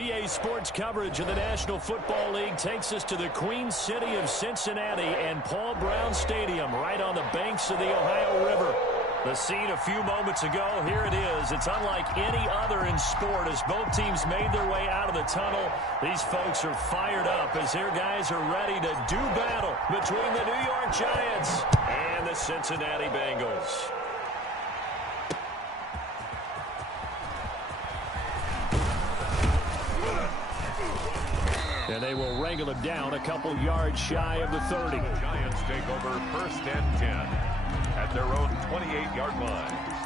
EA Sports coverage of the National Football League takes us to the Queen City of Cincinnati and Paul Brown Stadium right on the banks of the Ohio River. The scene a few moments ago, here it is. It's unlike any other in sport as both teams made their way out of the tunnel. These folks are fired up as their guys are ready to do battle between the New York Giants and the Cincinnati Bengals. And they will wrangle it down a couple yards shy of the 30. The Giants take over 1st and 10 at their own 28-yard line.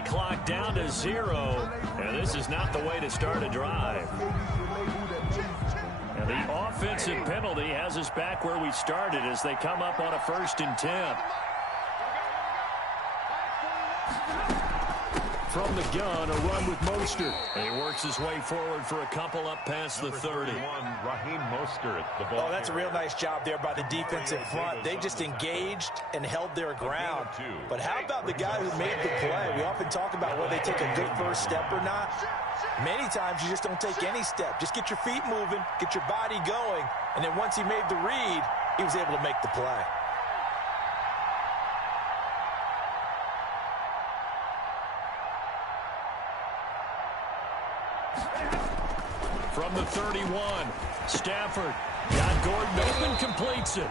play clock down to 0. And this is not the way to start a drive. And the offensive penalty has us back where we started as they come up on a 1st and 10. From the gun, a run with Mostert. And he works his way forward for a couple up past the 30. Raheem Mostert, the ball. Oh, that's a real nice job there by the defensive front. They just engaged and held their ground. But how about the guy who made the play? We often talk about whether they take a good first step or not. Many times you just don't take any step. Just get your feet moving, get your body going, and then once he made the read, he was able to make the play. From the 31, Stafford got Gordon open, completes it.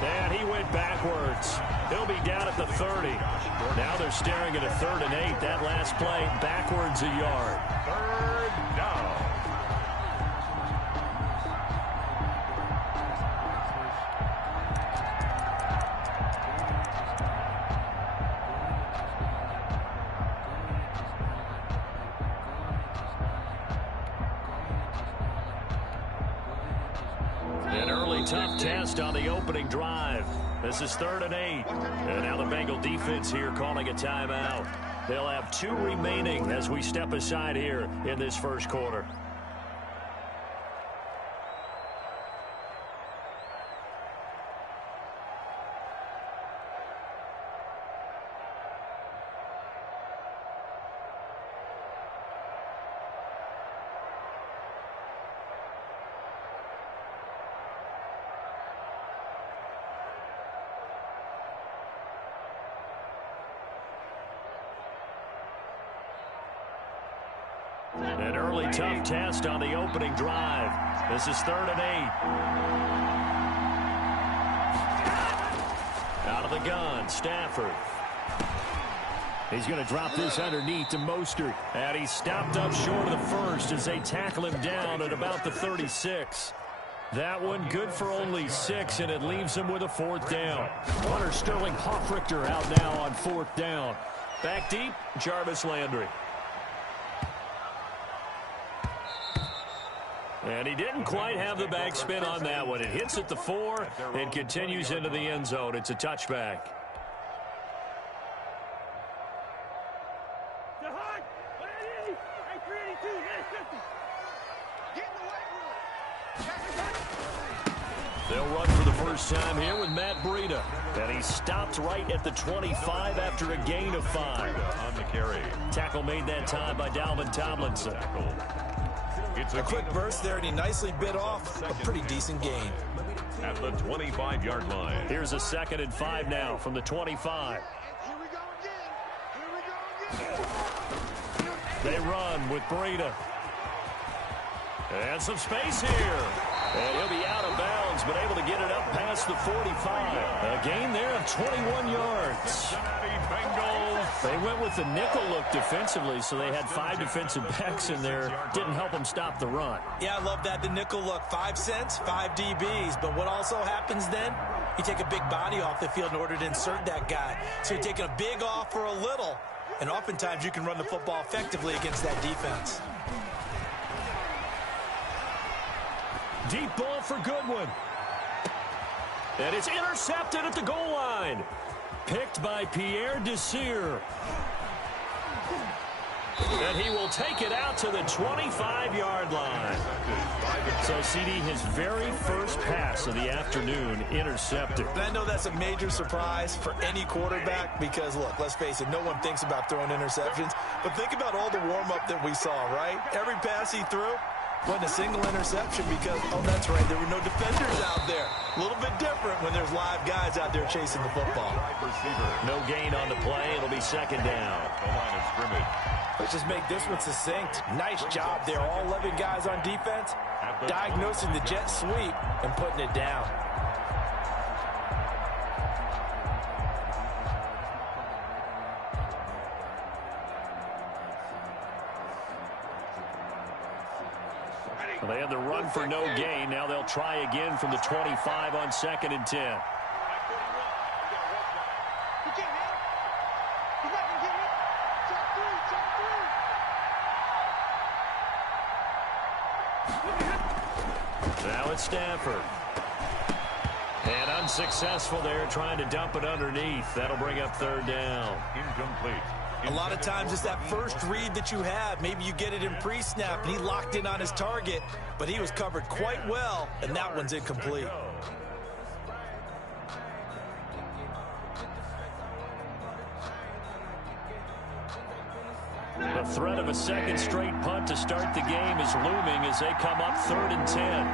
And he went backwards. He'll be down at the 30. Now they're staring at a 3rd and 8. That last play backwards a yard. 3rd down. An early tough test on the opening drive. This is 3rd and 8. And now the Bengal defense here calling a timeout. They'll have 2 remaining as we step aside here in this first quarter. An early tough test on the opening drive. This is 3rd and 8. Out of the gun, Stafford. He's going to drop this underneath to Mostert. And he's stopped up short of the first as they tackle him down at about the 36. That one good for only 6, and it leaves him with a 4th down. Hunter Sterling Hoffrichter out now on 4th down. Back deep, Jarvis Landry. And he didn't quite have the backspin on that one. It hits at the 4 and continues into the end zone. It's a touchback. They'll run for the first time here with Matt Breida. And he stopped right at the 25 after a gain of 5. On the carry. Tackle made that time by Dalvin Tomlinson. It's A quick burst there, and he nicely bit off a pretty decent gain. At the 25-yard line. Here's a 2nd and 5 now from the 25. They run with Breida. And some space here. And he'll be out of bounds, but able to get it up past the 45. A gain there of 21 yards. Cincinnati Bengals. They went with the nickel look defensively, so they had 5 defensive backs in there. Didn't help them stop the run. Yeah, I love that, the nickel look. 5 cents, 5 DBs. But what also happens then? You take a big body off the field in order to insert that guy. So you're taking a big off for a little. And oftentimes you can run the football effectively against that defense. Deep ball for Goodwin. And it's intercepted at the goal line. Picked by Pierre Desir. And he will take it out to the 25-yard line. So, CD, his very first pass of the afternoon intercepted. And I know that's a major surprise for any quarterback because, look, let's face it, no one thinks about throwing interceptions. But think about all the warm-up that we saw, right? Every pass he threw wasn't a single interception because, oh, that's right, there were no defenders out there. A little bit different when there's live guys out there chasing the football. No gain on the play. It'll be 2nd down. The line of scrimmage. Let's just make this one succinct. Nice job there. All 11 guys on defense, diagnosing the jet sweep and putting it down. Well, they had the run for no gain. Now they'll try again from the 25 on 2nd and 10. Now it's Stafford. And unsuccessful there, trying to dump it underneath. That'll bring up third down. Incomplete. A lot of times it's that first read that you have. Maybe you get it in pre-snap, and he locked in on his target, but he was covered quite well, and that one's incomplete. The threat of a second straight punt to start the game is looming as they come up 3rd and 10.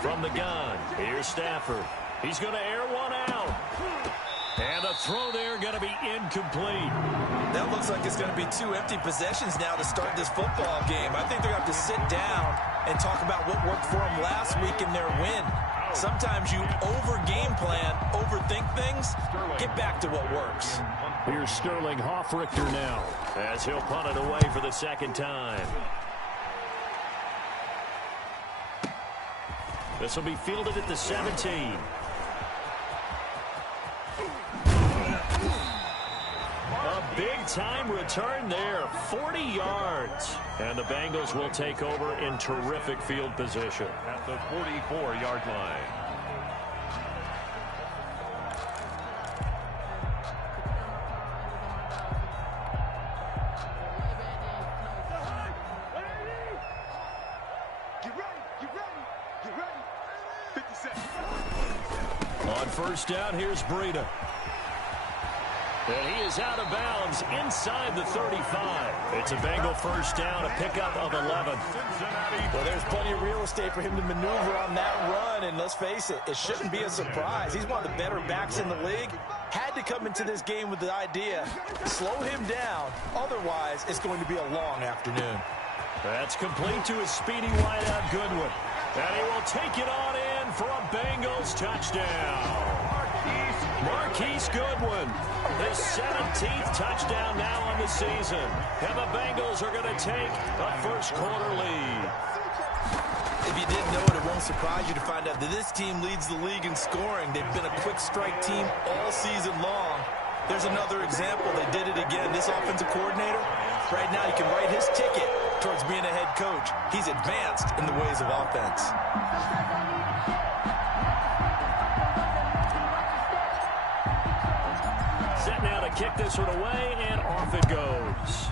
From the gun, here's Stafford. He's going to air one out. And the throw there going to be incomplete. That looks like it's going to be 2 empty possessions now to start this football game. I think they're going to have to sit down and talk about what worked for them last week in their win. Sometimes you over-game plan, overthink things, get back to what works. Here's Sterling Hoffrichter now as he'll punt it away for the second time. This will be fielded at the 17. A big-time return there, 40 yards. And the Bengals will take over in terrific field position. At the 44-yard line. On first down, here's Breida. And he is out of bounds inside the 35. It's a Bengal first down, a pickup of 11. Well, there's plenty of real estate for him to maneuver on that run, and let's face it, it shouldn't be a surprise. He's one of the better backs in the league. Had to come into this game with the idea, slow him down, otherwise it's going to be a long afternoon. That's complete to his speedy wideout Goodwin. And he will take it on in for a Bengals touchdown. Marquise Goodwin, his 17th touchdown now on the season. And the Bengals are going to take a first-quarter lead. If you didn't know it, it won't surprise you to find out that this team leads the league in scoring. They've been a quick strike team all season long. There's another example. They did it again. This offensive coordinator, right now, you can write his ticket towards being a head coach. He's advanced in the ways of offense. Set now to kick this one away, and off it goes.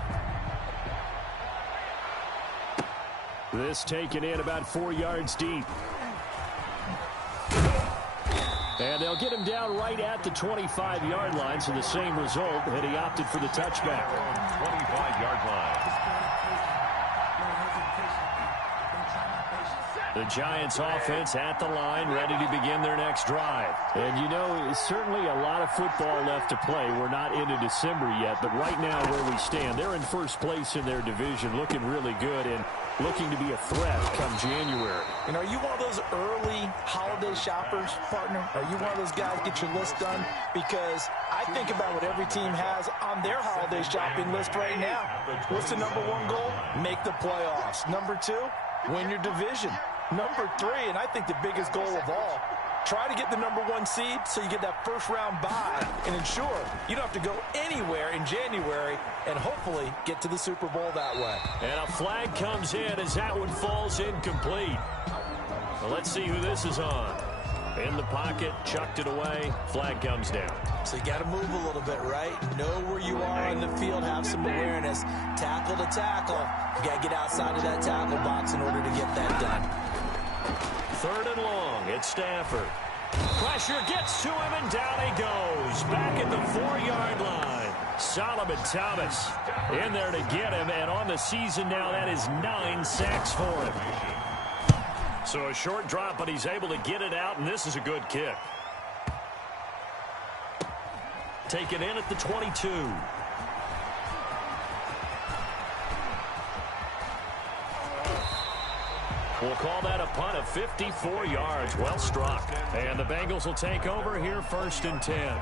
This taken in about 4 yards deep. And they'll get him down right at the 25-yard line, so the same result, and he opted for the touchback. 25-yard line. The Giants offense at the line, ready to begin their next drive. And, you know, certainly a lot of football left to play. We're not into December yet, but right now where we stand, they're in first place in their division, looking really good and looking to be a threat come January. And are you one of those early holiday shoppers, partner? Are you one of those guys get your list done? Because I think about what every team has on their holiday shopping list right now. What's the number one goal? Make the playoffs. Number two, win your division. Number three, and I think the biggest goal of all, try to get the number one seed so you get that first-round bye and ensure you don't have to go anywhere in January and hopefully get to the Super Bowl that way. And a flag comes in as that one falls incomplete. Well, let's see who this is on. In the pocket, chucked it away, flag comes down. So you got to move a little bit, right? Know where you are in the field, have some awareness. Tackle to tackle. You got to get outside of that tackle box in order to get that done. 3rd and long, it's Stafford. Pressure gets to him, and down he goes. Back at the 4-yard line. Solomon Thomas in there to get him, and on the season now, that is 9 sacks for him. So a short drop, but he's able to get it out, and this is a good kick. Taken in at the 22. We'll call that a punt of 54 yards. Well struck. And the Bengals will take over here 1st and 10.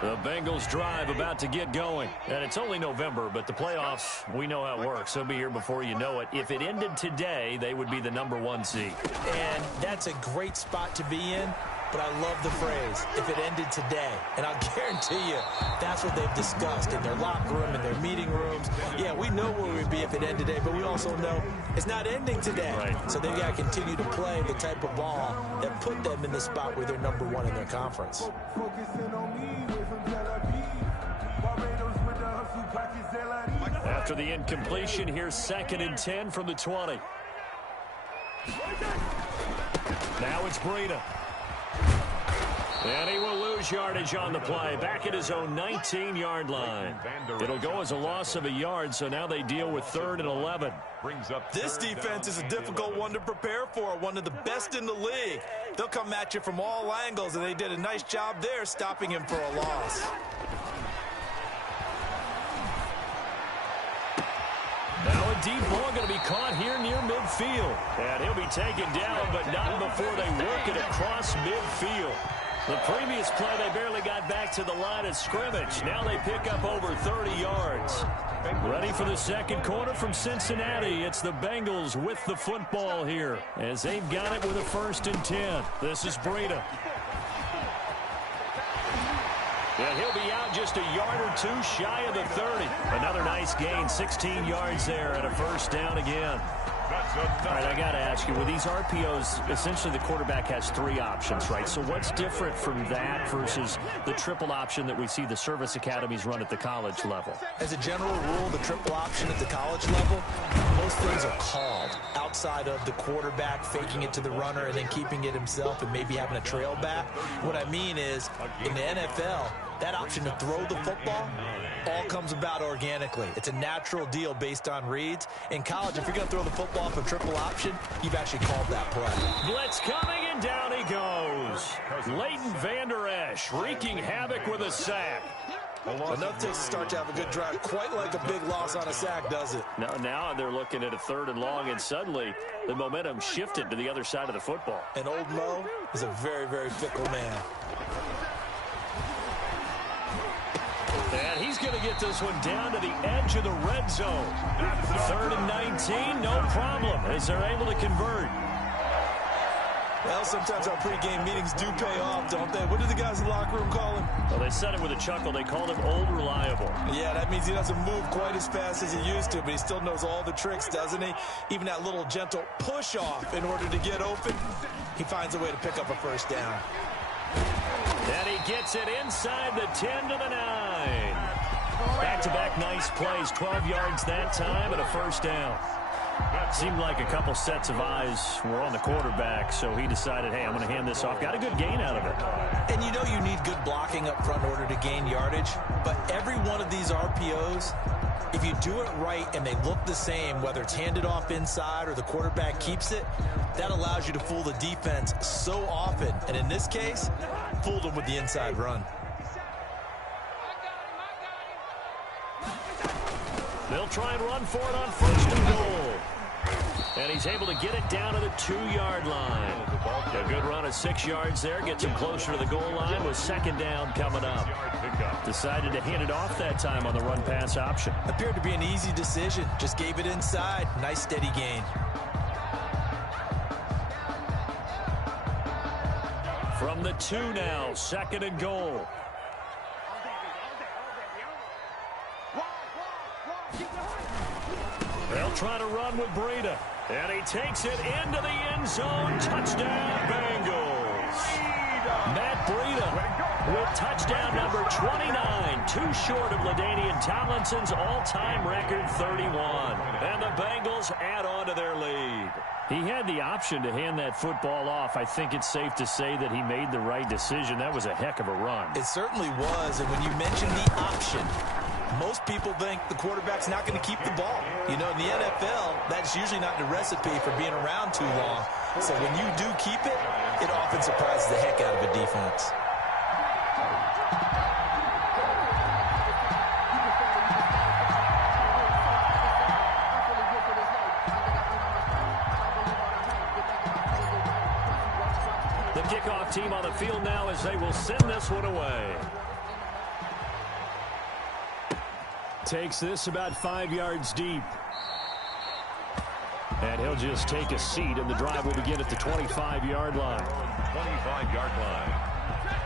The Bengals drive about to get going. And it's only November, but the playoffs, we know how it works. They'll be here before you know it. If it ended today, they would be the number 1 seed. And that's a great spot to be in. but I love the phrase, if it ended today. And I'll guarantee you, that's what they've discussed in their locker room, in their meeting rooms. Yeah, we know where we'd be if it ended today, but we also know it's not ending today. Right. So they've got to continue to play the type of ball that put them in the spot where they're number one in their conference. After the incompletion, here's 2nd and 10 from the 20. Now it's Breida. And he will lose yardage on the play. Back at his own 19-yard line. It'll go as a loss of a yard, so now they deal with 3rd and 11. This defense is a difficult one to prepare for, one of the best in the league. They'll come at you from all angles, and they did a nice job there stopping him for a loss. Now a deep ball going to be caught here near midfield. And he'll be taken down, but not before they work it across midfield. The previous play, they barely got back to the line of scrimmage. Now they pick up over 30 yards. Ready for the second quarter from Cincinnati. It's the Bengals with the football here as they've got it with a 1st and 10. This is Breida. And he'll be out just a yard or two shy of the 30. Another nice gain, 16 yards there and a 1st down again. All right, I got to ask you, with these RPOs, essentially the quarterback has 3 options, right? So what's different from that versus the triple option that we see the service academies run at the college level? As a general rule, the triple option at the college level, most things are called outside of the quarterback faking it to the runner and then keeping it himself and maybe having a trail back. What I mean is, in the NFL, that option to throw the football all comes about organically. It's a natural deal based on reads. In college, if you're going to throw the football for triple option, you've actually called that play. Blitz coming, and down he goes. Leighton Vander Esch wreaking havoc with a sack. Enough takes to start to have a good drive. Quite like a big loss on a sack, does it? Now they're looking at a 3rd and long, and suddenly the momentum shifted to the other side of the football. And old Mo is a very, very fickle man. And he's going to get this one down to the edge of the red zone. 3rd and 19, no problem, as they're able to convert. Well, sometimes our pregame meetings do pay off, don't they? What do the guys in the locker room call him? Well, they said it with a chuckle. They called him Old Reliable. Yeah, that means he doesn't move quite as fast as he used to, but he still knows all the tricks, doesn't he? Even that little gentle push-off in order to get open, he finds a way to pick up a 1st down. And he gets it inside the 10 to the 9. Back-to-back nice plays, 12 yards that time and a 1st down. Seemed like a couple sets of eyes were on the quarterback, so he decided, hey, I'm going to hand this off. Got a good gain out of it. And you know you need good blocking up front in order to gain yardage, but every one of these RPOs, if you do it right and they look the same, whether it's handed off inside or the quarterback keeps it, that allows you to fool the defense so often. And in this case, fooled them with the inside run. They'll try and run for it on 1st and goal. And he's able to get it down to the 2-yard line. A good run of 6 yards there. Gets him closer to the goal line with 2nd down coming up. Decided to hand it off that time on the run-pass option. Appeared to be an easy decision. Just gave it inside. Nice steady gain. From the 2 now, 2nd and goal. They'll try to run with Breida. And he takes it into the end zone. Touchdown, Bengals. Matt Breida with touchdown number 29. Too short of LaDainian Tomlinson's all-time record, 31. And the Bengals add on to their lead. He had the option to hand that football off. I think it's safe to say that he made the right decision. That was a heck of a run. It certainly was. And when you mention the option, most people think the quarterback's not going to keep the ball. You know, in the NFL, that's usually not the recipe for being around too long. So when you do keep it, it often surprises the heck out of a defense. The kickoff team on the field now as they will send this one away. Takes this about 5 yards deep. And he'll They'll just take a seat, and the drive will begin at the 25-yard line. 25-yard line.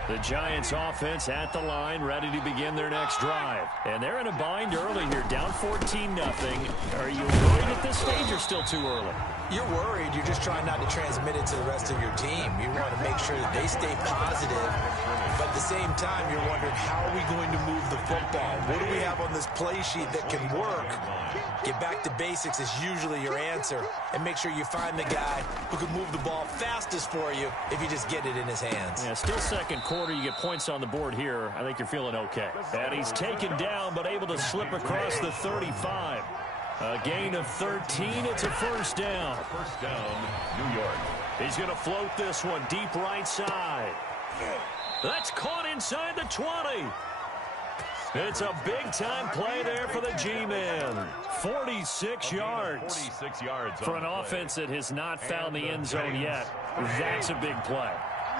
The Giants offense at the line, ready to begin their next drive. And they're in a bind early here, down 14-0. Are you worried at this stage or still too early? You're worried. You're just trying not to transmit it to the rest of your team. You want to make sure that they stay positive. But at the same time, you're wondering, how are we going to move the football? What do we have on this play sheet that can work? Get back to basics is usually your answer. And make sure you find the guy who can move the ball fastest for you if you just get it in his hands. Yeah, still second quarter. You get points on the board here. I think you're feeling okay. And he's taken down, but able to slip across the 35. A gain of 13. It's a first down. First down, New York. He's going to float this one deep right side. That's caught inside the 20. It's a big-time play there for the G-Men. 46 yards. 46 yards for an offense that has not found the end zone yet. That's a big play.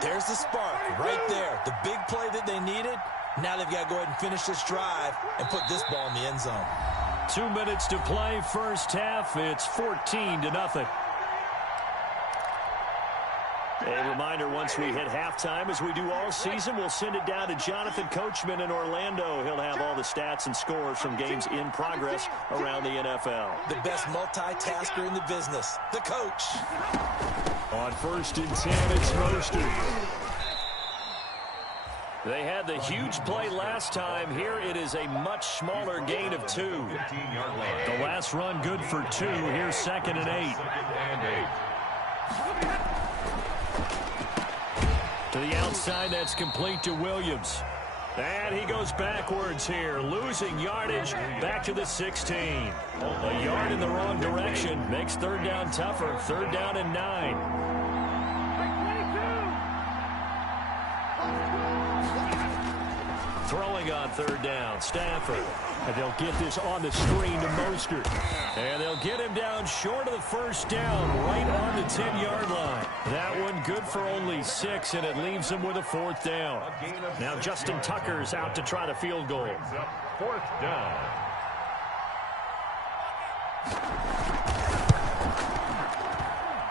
There's the spark right there. The big play that they needed. Now they've got to go ahead and finish this drive and put this ball in the end zone. 2 minutes to play, first half. It's 14-0. A reminder, once we hit halftime, as we do all season, we'll send it down to Jonathan Coachman in Orlando. He'll have all the stats and scores from games in progress around the NFL. The best multitasker in the business, the coach. On 1st and 10, it's Mostert. They had the huge play last time. Here it is a much smaller gain of 2. 15-yard line. The last run good for 2. Here's 2nd and 8. To the outside, that's complete to Williams. And he goes backwards here, losing yardage back to the 16. A yard in the wrong direction makes 3rd down tougher. 3rd down and 9. Throwing on 3rd down, Stafford. And they'll get this on the screen to Mostert. And they'll get him down short of the first down, right on the 10-yard line. That one good for only 6, and it leaves him with a 4th down. Now Justin Tucker's out to try the field goal. 4th down.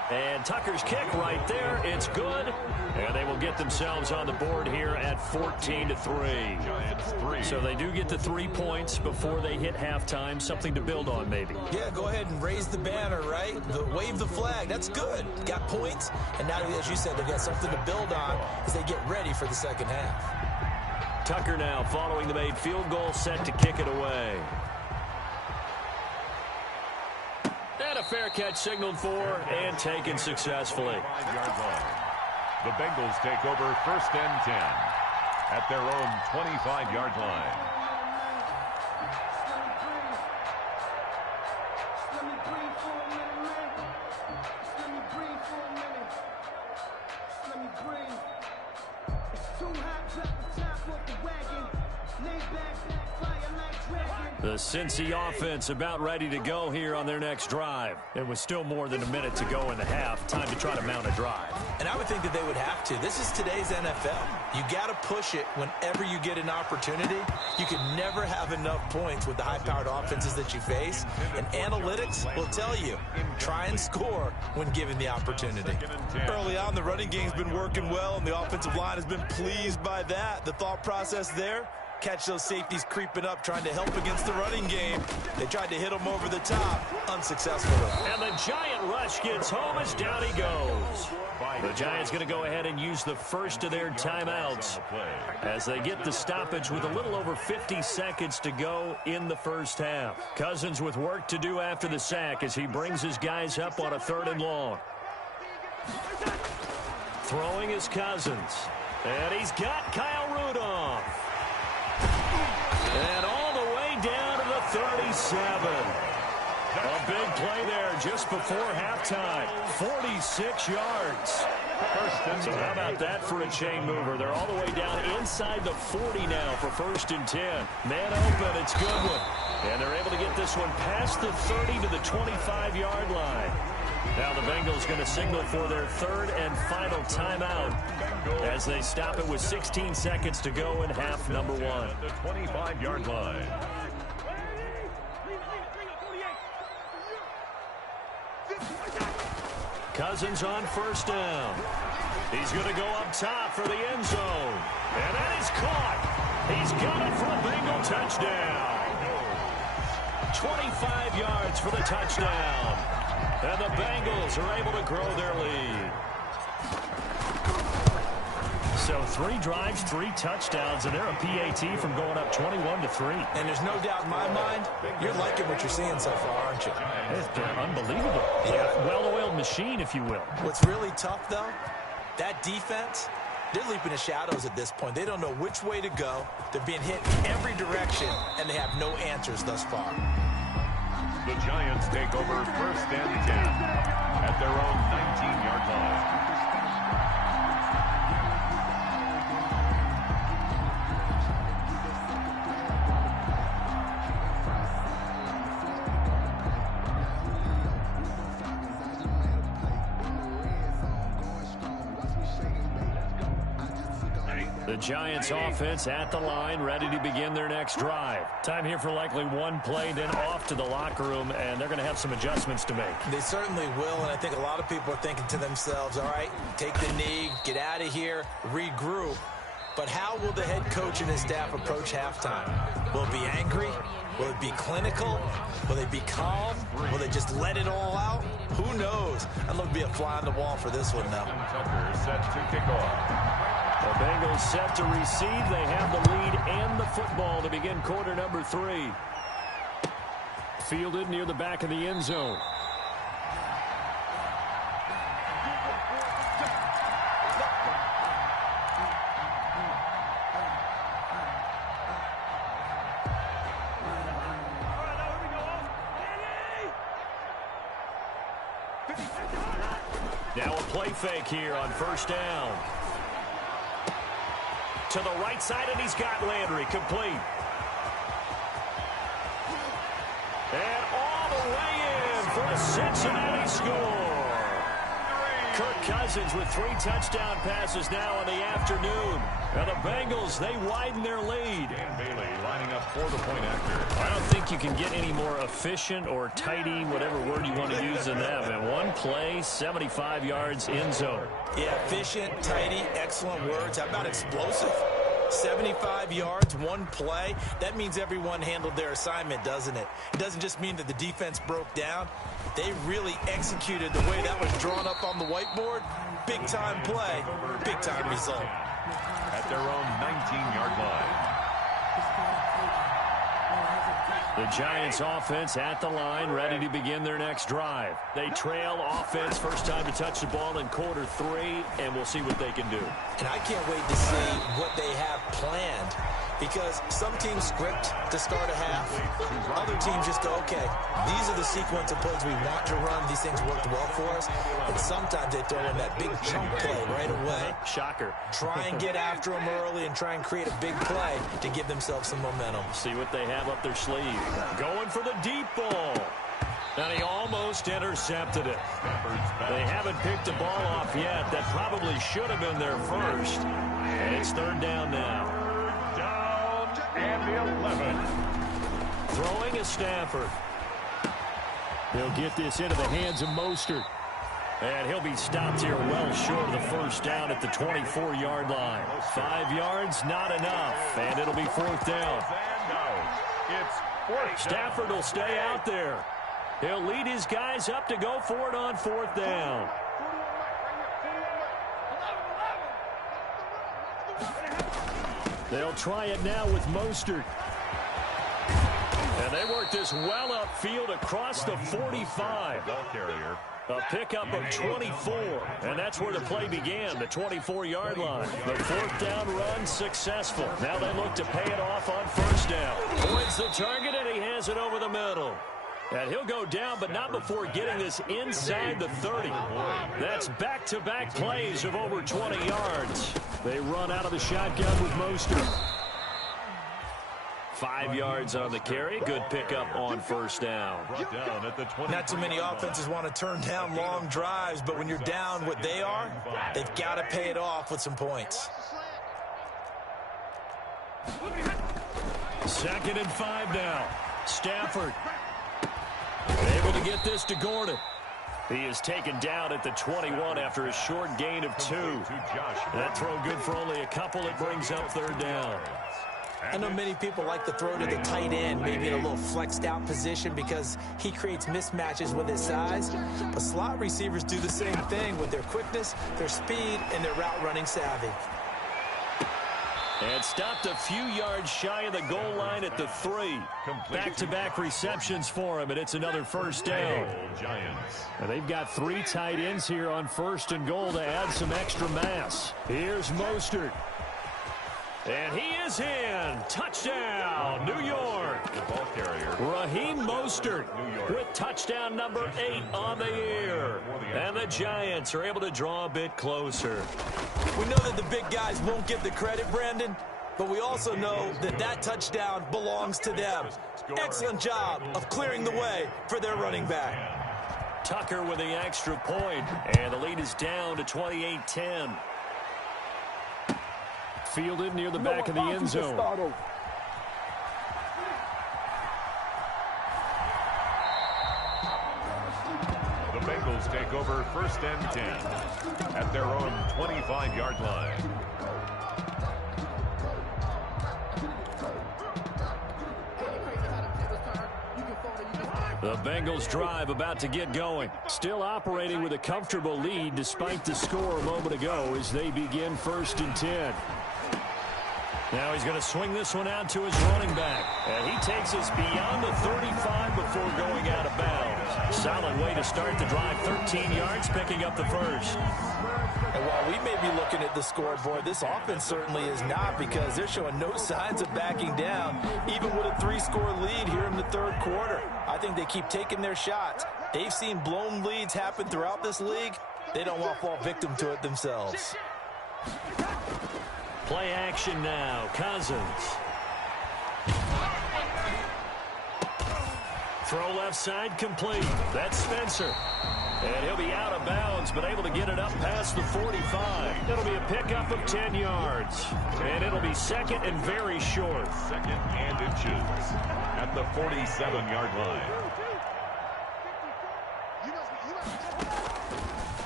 And Tucker's kick right there. It's good. And they will get themselves on the board here at 14-3. Giants 3. So they do get the 3 points before they hit halftime. Something to build on, maybe. Yeah, go ahead and raise the banner, right? Wave the flag. That's good. Got points. And now, as you said, they've got something to build on as they get ready for the second half. Tucker now following the made field goal, set to kick it away. And a fair catch signaled for and taken successfully. 5-yard line. The Bengals take over 1st and 10 at their own 25-yard line. The Cincy offense about ready to go here on their next drive. There was still more than a minute to go in the half. Time to try to mount a drive. And I would think that they would have to. This is today's NFL. You got to push it whenever you get an opportunity. You can never have enough points with the high-powered offenses that you face. And analytics will tell you, try and score when given the opportunity. Early on, the running game's been working well, and the offensive line has been pleased by that. The thought process there, catch those safeties creeping up, trying to help against the running game. They tried to hit them over the top, unsuccessfully. And the Giant rush gets home as down he goes. The Giants going to go ahead and use the first of their timeouts as they get the stoppage with a little over 50 seconds to go in the first half. Cousins with work to do after the sack as he brings his guys up on a 3rd and long. Throwing is Cousins. And he's got Kyle Rudolph. And all the way down to the 37. A big play there just before halftime. 46 yards. So how about that for a chain mover? They're all the way down inside the 40 now for 1st and 10. Man open, it's Goodwin. And they're able to get this one past the 30 to the 25-yard line. Now the Bengals going to signal for their 3rd and final timeout as they stop it with 16 seconds to go in half number 1. The 25-yard line. Cousins on first down. He's going to go up top for the end zone. And that is caught. He's got it for a Bengal touchdown. 25 yards for the touchdown. And the Bengals are able to grow their lead. So 3 drives, 3 touchdowns, and they're a PAT from going up 21-3. And there's no doubt in my mind, you're liking what you're seeing so far, aren't you? It's been unbelievable. Yeah. Well-oiled machine, if you will. What's really tough, though, that defense, they're leaping the shadows at this point. They don't know which way to go. They're being hit in every direction, and they have no answers thus far. The Giants take over first and 10 at their own 19-yard line. The Giants offense at the line, ready to begin their next drive. Time here for likely one play, then off to the locker room, and they're going to have some adjustments to make. They certainly will, and I think a lot of people are thinking to themselves, all right, take the knee, get out of here, regroup. But how will the head coach and his staff approach halftime? Will it be angry? Will it be clinical? Will they be calm? Will they just let it all out? Who knows? I'd love to be a fly on the wall for this one, though. Tucker set to kick off. The Bengals set to receive. They have the lead and the football to begin quarter number 3. Fielded near the back of the end zone. Now a play fake here on first down. To the right side, and he's got Landry complete. And all the way in for a Cincinnati score. Kirk Cousins with 3 touchdown passes now in the afternoon. Now the Bengals, they widen their lead. Dan Bailey lining up for the point after. I don't think you can get any more efficient or tidy, whatever word you want to use in that. And one play, 75 yards in zone. Yeah, efficient, tidy, excellent words. How about explosive? 75 yards, one play. That means everyone handled their assignment, doesn't it? It doesn't just mean that the defense broke down. They really executed the way that was drawn up on the whiteboard. Big-time play, big-time result. At their own 19-yard line. The Giants offense at the line, ready to begin their next drive. They trail offense, first time to touch the ball in quarter 3, and we'll see what they can do. And I can't wait to see what they have planned, because some teams script to start a half. Other teams just go, okay, these are the sequence of plays we want to run. These things worked well for us. And sometimes they throw in that big chunk play right away. Shocker. Try and get after them early and try and create a big play to give themselves some momentum. See what they have up their sleeve. Going for the deep ball. And he almost intercepted it. They haven't picked the ball off yet. That probably should have been their first. And it's third down now. And the 11. Throwing is Stafford. He'll get this into the hands of Mostert. And he'll be stopped here well short of the first down at the 24-yard line. 5 yards, not enough. And it'll be fourth down. Stafford will stay out there. He'll lead his guys up to go for it on fourth down. They'll try it now with Mostert. And they work this well upfield across the 45. Ball carrier. A pickup of 24, and that's where the play began, the 24-yard line. The fourth down run successful. Now they look to pay it off on first down. Points the target, and he has it over the middle. And he'll go down, but not before getting this inside the 30. That's back-to-back plays of over 20 yards. They run out of the shotgun with Mostert. 5 yards on the carry. Good pickup on first down. Not too many offenses want to turn down long drives, but when you're down what they are, they've got to pay it off with some points. 2nd and 5 now. Stafford able to get this to Gordon. He is taken down at the 21 after a short gain of 2. That throw good for only a couple. It brings up third down. I know many people like to throw to the tight end, maybe in a little flexed out position because he creates mismatches with his size. But slot receivers do the same thing with their quickness, their speed, and their route running savvy. And stopped a few yards shy of the goal line at the 3. Back-to-back receptions for him, and it's another first down. And they've got 3 tight ends here on 1st and goal to add some extra mass. Here's Mostert. And he is in. Touchdown, New York. Raheem Mostert with touchdown number 8 on the year. And the Giants are able to draw a bit closer. We know that the big guys won't get the credit, Brandon, but we also know that that touchdown belongs to them. Excellent job of clearing the way for their running back. Tucker with the extra point, and the lead is down to 28-10. Fielded near the back of the end zone. The Bengals take over 1st and 10 at their own 25-yard line. The Bengals drive about to get going. Still operating with a comfortable lead despite the score a moment ago as they begin 1st and 10. Now he's going to swing this one out to his running back. And he takes us beyond the 35 before going out of bounds. Solid way to start the drive. 13 yards, picking up the first. And while we may be looking at the scoreboard, this offense certainly is not, because they're showing no signs of backing down, even with a 3-score lead here in the 3rd quarter. I think they keep taking their shots. They've seen blown leads happen throughout this league. They don't want to fall victim to it themselves. Play action now. Cousins. Throw left side complete. That's Spencer. And he'll be out of bounds, but able to get it up past the 45. It'll be a pickup of 10 yards. And it'll be 2nd and very short. 2nd and inches at the 47-yard line.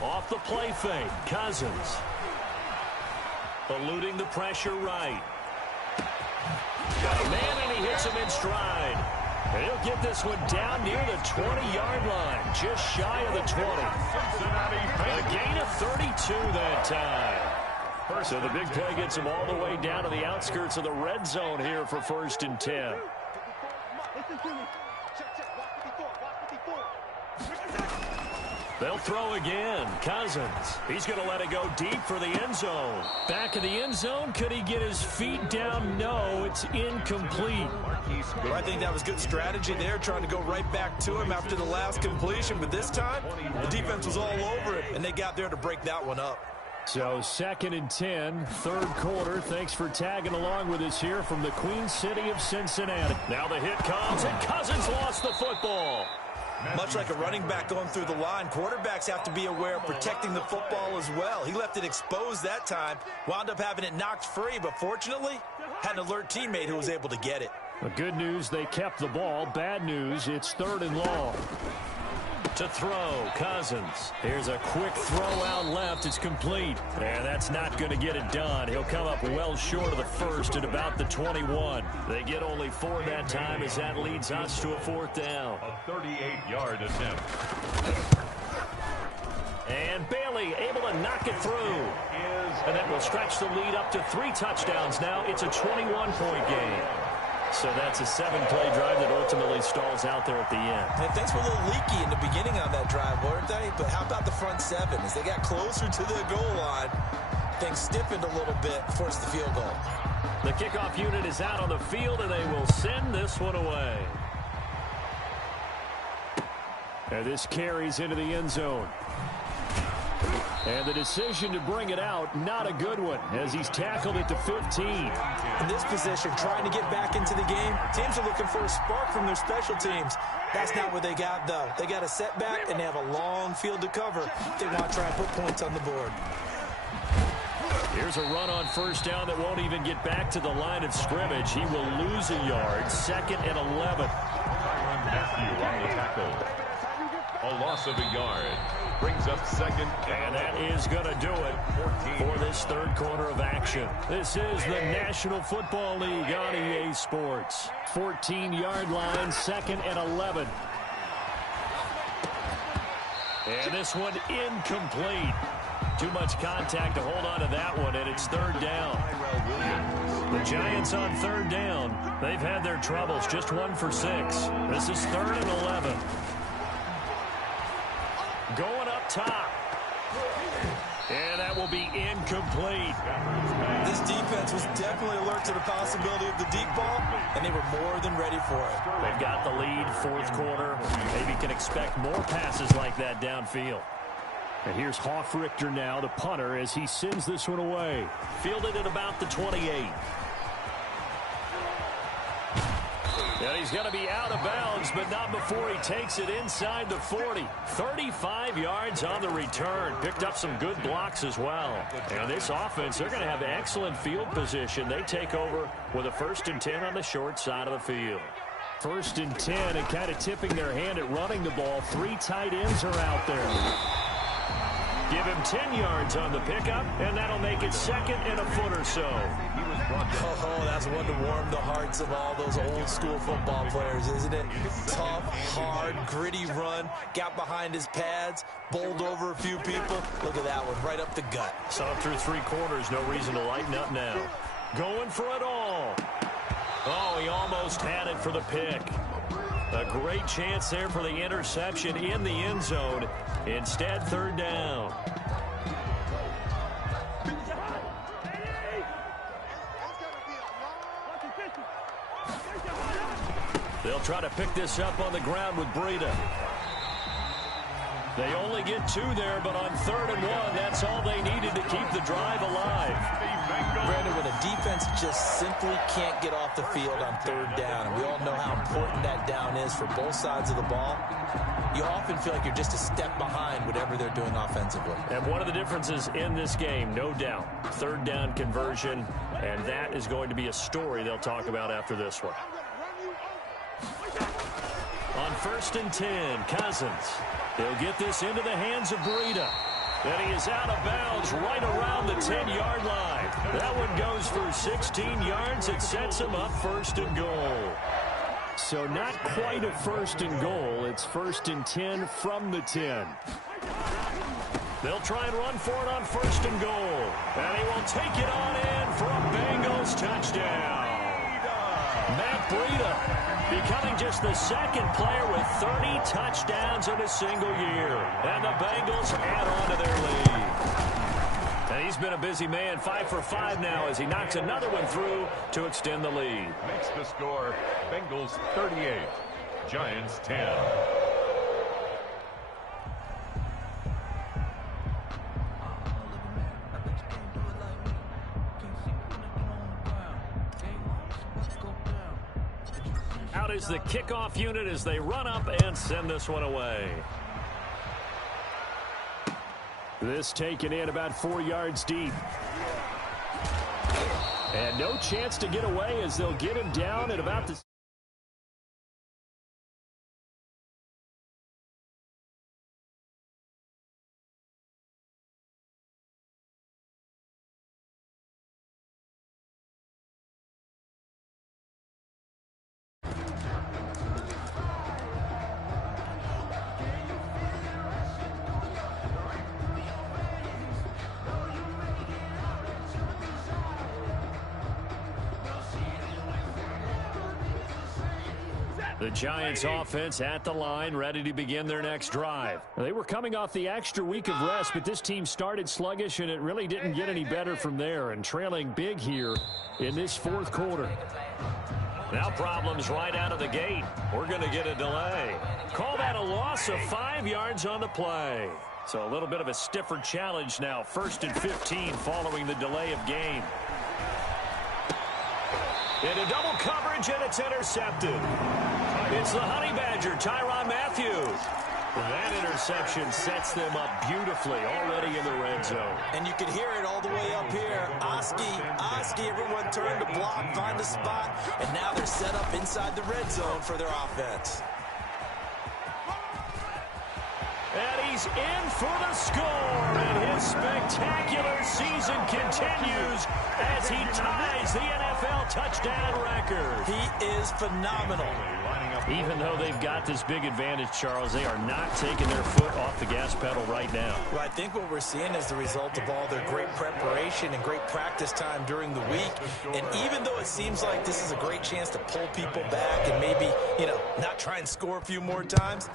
Off the play fake. Cousins. Eluding the pressure right. Got a man, and he hits him in stride. And he'll get this one down near the 20-yard line, just shy of the 20. A gain of 32 that time. So the big play gets him all the way down to the outskirts of the red zone here for 1st and 10. They'll throw again. Cousins. He's going to let it go deep for the end zone. Back of the end zone. Could he get his feet down? No, it's incomplete. Well, I think that was good strategy there, trying to go right back to him after the last completion. But this time, the defense was all over it, and they got there to break that one up. So 2nd and 10, 3rd quarter. Thanks for tagging along with us here from the Queen City of Cincinnati. Now the hit comes, and Cousins lost the football. Much like a running back going through the line, quarterbacks have to be aware of protecting the football as well. He left it exposed that time, wound up having it knocked free, but fortunately, had an alert teammate who was able to get it. The good news, they kept the ball. Bad news, it's 3rd and long. To throw, Cousins. Here's a quick throw out left. It's complete. And that's not going to get it done. He'll come up well short of the first at about the 21. They get only 4 that time as that leads us to a 4th down. A 38-yard attempt. And Bailey able to knock it through. And that will stretch the lead up to 3 touchdowns now. It's a 21-point game. So that's a 7-play drive that ultimately stalls out there at the end. And things were a little leaky in the beginning on that drive, weren't they? But how about the front 7? As they got closer to the goal line, things stiffened a little bit, forced the field goal. The kickoff unit is out on the field, and they will send this one away. And this carries into the end zone. And the decision to bring it out, not a good one, as he's tackled it to 15. In this position, trying to get back into the game, teams are looking for a spark from their special teams. That's not what they got, though. They got a setback, and they have a long field to cover. They want to try and put points on the board. Here's a run on 1st down that won't even get back to the line of scrimmage. He will lose a yard, 2nd and 11. Tyrann Mathieu on the tackle. A loss of a yard. Brings up second. And that is going to do it for this third quarter of action. This is the National Football League on EA Sports. 14-yard line, second and 11. And this one incomplete. Too much contact to hold on to that one, and it's third down. The Giants on third down. They've had their troubles, just 1 for 6. This is third and 11. Going up top. And that will be incomplete. This defense was definitely alert to the possibility of the deep ball, and they were more than ready for it. They've got the lead, fourth quarter. Maybe can expect more passes like that downfield. And here's Hoffrichter now, the punter, as he sends this one away. Fielded at about the 28. And he's going to be out of bounds, but not before he takes it inside the 40. 35 yards on the return. Picked up some good blocks as well. And this offense, they're going to have excellent field position. They take over with a 1st and 10 on the short side of the field. 1st and 10, and kind of tipping their hand at running the ball. 3 tight ends are out there. Give him 10 yards on the pickup, and that'll make it second and a foot or so. Oh, that's one to warm the hearts of all those old-school football players, isn't it? Tough, hard, gritty run, got behind his pads, bowled over a few people. Look at that one, right up the gut. Saw through 3 quarters, no reason to lighten up now. Going for it all. Oh, he almost had it for the pick. A great chance there for the interception in the end zone. Instead, third down. They'll try to pick this up on the ground with Breida. They only get 2 there, but on 3rd and 1, that's all they needed to keep the drive alive. Brandon, when a defense just simply can't get off the field on 3rd down, and we all know how important that down is for both sides of the ball, you often feel like you're just a step behind whatever they're doing offensively. And one of the differences in this game, no doubt, 3rd down conversion, and that is going to be a story they'll talk about after this one. On 1st and 10, Cousins. He'll get this into the hands of Breida. Then he is out of bounds right around the 10-yard line. That one goes for 16 yards. It sets him up 1st and goal. So not quite a 1st and goal. It's 1st and 10 from the 10. They'll try and run for it on 1st and goal. And he will take it on in for a Bengals touchdown. Matt Breida becoming just the 2nd player with 30 touchdowns in a single year. And the Bengals add on to their lead. And he's been a busy man, 5 for 5 now as he knocks another one through to extend the lead. Makes the score Bengals 38, Giants 10. Out is the kickoff unit as they run up and send this one away. This taken in about 4 yards deep. And no chance to get away as they'll get him down at about the... The Giants offense at the line, ready to begin their next drive. They were coming off the extra week of rest, but this team started sluggish, and it really didn't get any better from there, and trailing big here in this 4th quarter. Now problems right out of the gate. We're going to get a delay. Call that a loss of 5 yards on the play. So a little bit of a stiffer challenge now. 1st and 15 following the delay of game. Into double coverage, and it's intercepted. It's the Honey Badger, Tyrann Mathieu. That interception sets them up beautifully already in the red zone. And you can hear it all the way up here. Oski, everyone turned to block, find a spot, and now they're set up inside the red zone for their offense. is in for the score, and his spectacular season continues as he ties the NFL touchdown record. He is phenomenal. Even though they've got this big advantage, Charles, they are not taking their foot off the gas pedal right now. Well, I think what we're seeing is the result of all their great preparation and great practice time during the week. And even though it seems like this is a great chance to pull people back and maybe, not try and score a few more times,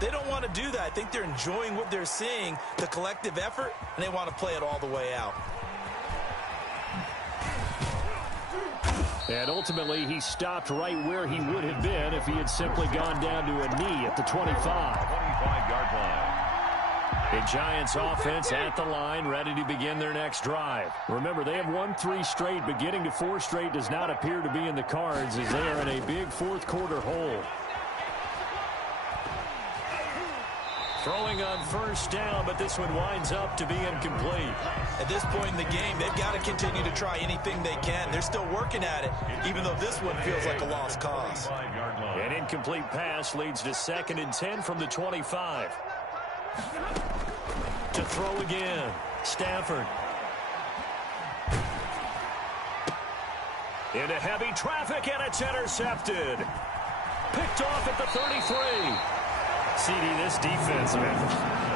they don't want to do that. I think they're enjoying what they're seeing, the collective effort, and they want to play it all the way out. And ultimately, he stopped right where he would have been if he had simply gone down to a knee at the 25. 25-yard line. The Giants offense at the line, ready to begin their next drive. Remember, they have won 3 straight, but getting to 4 straight does not appear to be in the cards as they are in a big fourth-quarter hole. Throwing on first down, but this one winds up to be incomplete. At this point in the game, they've got to continue to try anything they can. They're still working at it, even though this one feels like a lost cause. An incomplete pass leads to 2nd and 10 from the 25. To throw again, Stafford. Into heavy traffic, and it's intercepted. Picked off at the 33. CD, this defense, man,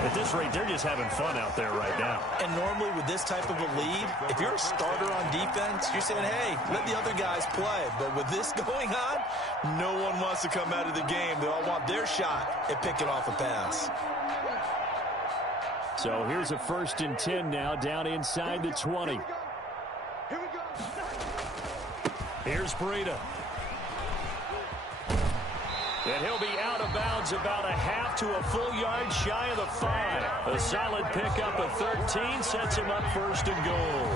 at this rate, they're just having fun out there right now. And normally with this type of a lead, if you're a starter on defense, you're saying, hey, let the other guys play. But with this going on, no one wants to come out of the game. They all want their shot at picking off a pass. So here's a 1st and 10 now, down inside the 20. Here we go. Here's Breida. And he'll be out of bounds about a half to a full yard shy of the 5. A solid pickup of 13 sets him up 1st and goal.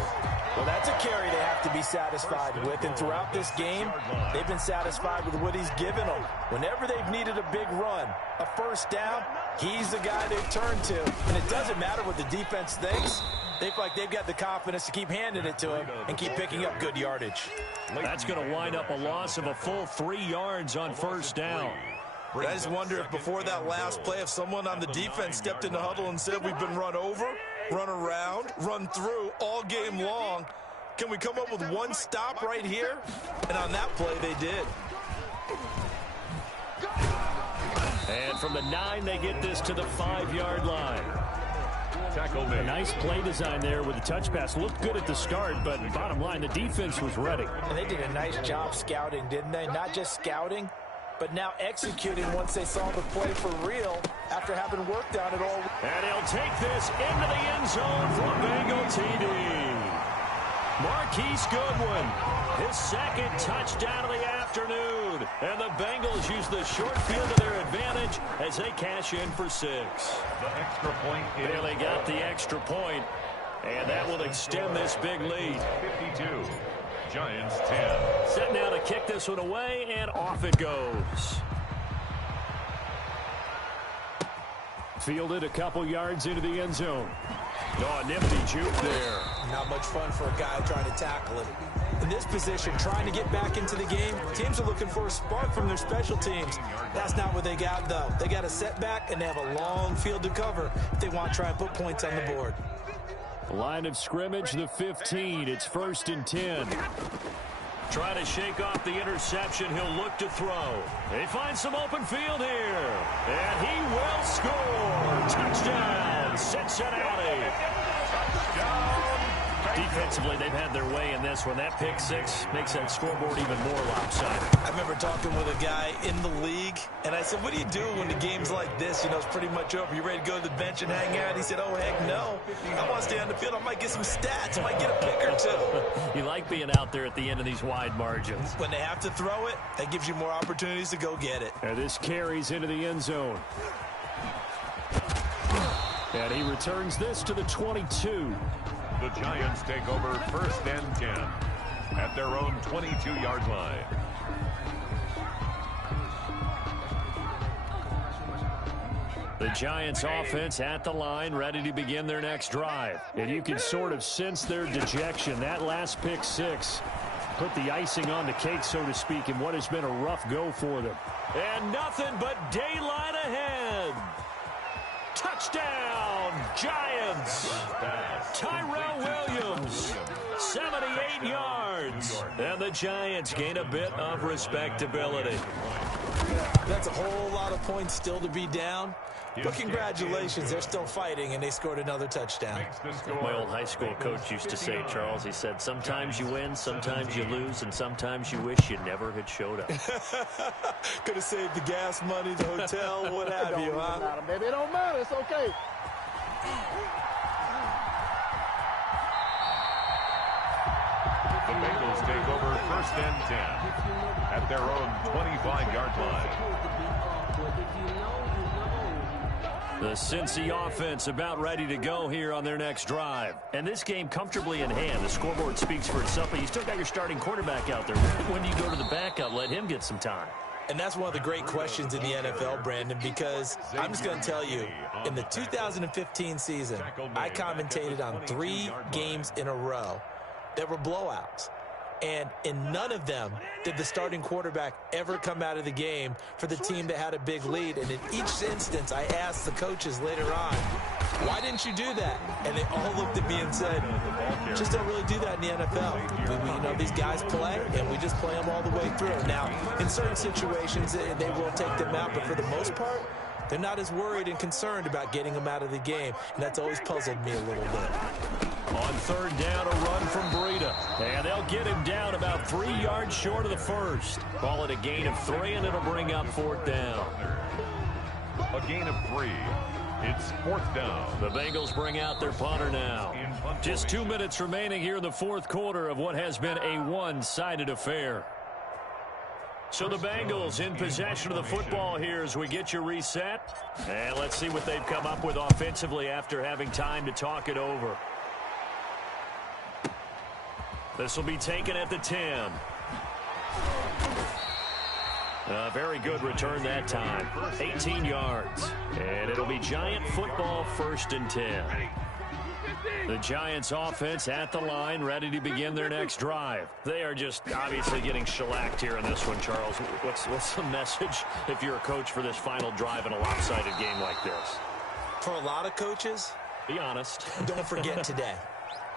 Well, that's a carry they have to be satisfied with. And throughout this game, they've been satisfied with what he's given them. Whenever they've needed a big run, a 1st down, he's the guy they've turned to. And it doesn't matter what the defense thinks. They feel like they've got the confidence to keep handing it to him and keep picking up good yardage. That's going to wind up a loss of a full 3 yards on 1st down. I just wonder if before that last play, if someone on the defense stepped in the huddle and said we've been run over, run around, run through all game long. Can we come up with one stop right here? And on that play, they did. And from the 9, they get this to the 5-yard line. Tackle made. A nice play design there with the touch pass. Looked good at the start, but bottom line, the defense was ready. And they did a nice job scouting, didn't they? Not just scouting, but now executing once they saw the play for real after having worked on it all. And he'll take this into the end zone for a Bengal TD. Marquise Goodwin, his 2nd touchdown of the afternoon. And the Bengals use the short field to their advantage as they cash in for 6. The extra point. They got the extra point, and that will extend this big lead. 52. Giants 10. Set now to kick this one away, and off it goes. Fielded a couple yards into the end zone. Oh, nifty juke there. Not much fun for a guy trying to tackle it. In this position, trying to get back into the game, teams are looking for a spark from their special teams. That's not what they got, though. They got a setback, and they have a long field to cover if they want to try and put points on the board. Line of scrimmage, the 15. It's 1st and 10. Try to shake off the interception. He'll look to throw. They find some open field here. And he will score. Touchdown, Cincinnati. Defensively, they've had their way in this one. That pick 6 makes that scoreboard even more lopsided. I remember talking with a guy in the league, and I said, what do you do when the game's like this? You know, it's pretty much over. You ready to go to the bench and hang out? He said, oh, heck no. I want to stay on the field. I might get some stats. I might get a pick or 2. You like being out there at the end of these wide margins. When they have to throw it, that gives you more opportunities to go get it. And this carries into the end zone. And he returns this to the 22. The Giants take over 1st and 10 at their own 22-yard line. The Giants offense at the line, ready to begin their next drive. And you can sort of sense their dejection. That last pick 6 put the icing on the cake, so to speak, in what has been a rough go for them. And nothing but daylight ahead. Touchdown! Touchdown, Giants. Tyrell Williams, 78 yards. And the Giants gain a bit of respectability. That's a whole lot of points still to be down. But congratulations, they're still fighting, and they scored another touchdown. My old high school coach used to say, Charles, he said, sometimes you win, sometimes you lose, and sometimes you wish you never had showed up. Could have saved the gas money, the hotel, what have you, huh? It don't matter, baby. It don't matter. It's okay. The Bengals take over 1st and 10 at their own 25-yard line. The Cincy offense about ready to go here on their next drive. And this game comfortably in hand. The scoreboard speaks for itself, but you still got your starting quarterback out there. When do you go to the backup? Let him get some time. And that's one of the great questions in the NFL, Brandon, because I'm just going to tell you, in the 2015 season, I commentated on 3 games in a row that were blowouts. And in none of them did the starting quarterback ever come out of the game for the team that had a big lead. And in each instance, I asked the coaches later on, why didn't you do that? And they all looked at me and said, just don't really do that in the NFL. You know, these guys play, and we just play them all the way through. Now, in certain situations, they will take them out, but for the most part, they're not as worried and concerned about getting them out of the game. And that's always puzzled me a little bit. On 3rd down, a run from Breida. And they'll get him down about 3 yards short of the first. Call it a gain of 3, and it'll bring up 4th down. A gain of 3. It's 4th down. The Bengals bring out their punter now. Just 2 minutes remaining here in the 4th quarter of what has been a one-sided affair. So the Bengals in possession of the football here as we get you reset. And let's see what they've come up with offensively after having time to talk it over. This will be taken at the 10. A very good return that time. 18 yards. And it'll be Giant football 1st and 10. The Giants offense at the line, ready to begin their next drive. They are just obviously getting shellacked here in this one, Charles. What's the message if you're a coach for this final drive in a lopsided game like this? For a lot of coaches, be honest. Don't forget today.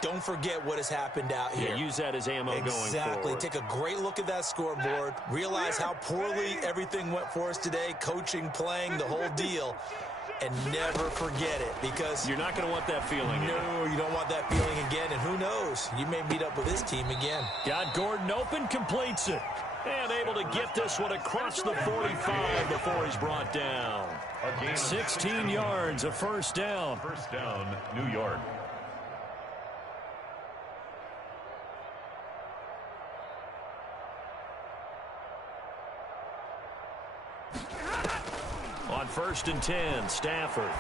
Don't forget what has happened out here. Yeah, use that as ammo going forward. Exactly. Take a great look at that scoreboard. Realize how poorly everything went for us today. Coaching, playing, the whole deal. And never forget it, because you're not going to want that feeling. No, you don't want that feeling again. And who knows? You may meet up with this team again. Got Gordon open, completes it. And able to get this one across the 45 before he's brought down. 16 yards, a 1st down. 1st down, New York. On 1st and 10, Stafford.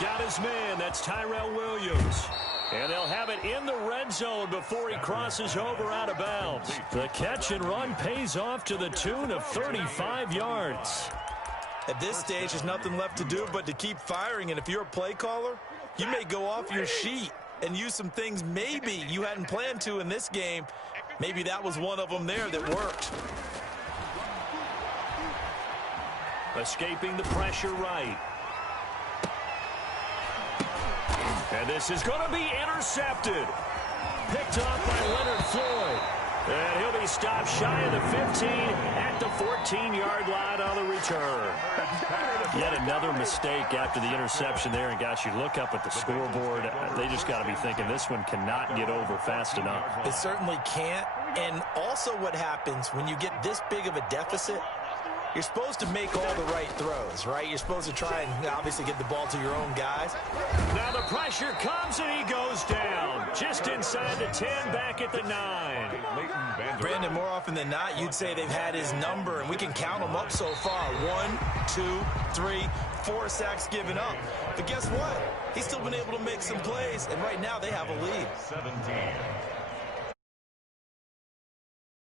Got his man, that's Tyrell Williams. And they'll have it in the red zone before he crosses over out of bounds. The catch and run pays off to the tune of 35 yards. At this stage, there's nothing left to do but to keep firing. And if you're a play caller, you may go off your sheet and use some things maybe you hadn't planned to in this game. Maybe that was one of them there that worked. Escaping the pressure right. And this is going to be intercepted. Picked off by Leonard Floyd. And he'll be stopped shy of the 15 at the 14-yard line on the return. Yet another mistake after the interception there. And, gosh, you look up at the scoreboard. They just got to be thinking this one cannot get over fast enough. It certainly can't. And also what happens when you get this big of a deficit, you're supposed to make all the right throws, right? You're supposed to try and obviously get the ball to your own guys. Now the pressure comes and he goes down. Just inside the 10, back at the 9. Brandon, more often than not, you'd say they've had his number, and we can count them up so far. 1, 2, 3, 4 sacks given up. But guess what? He's still been able to make some plays, and right now they have a lead. 17.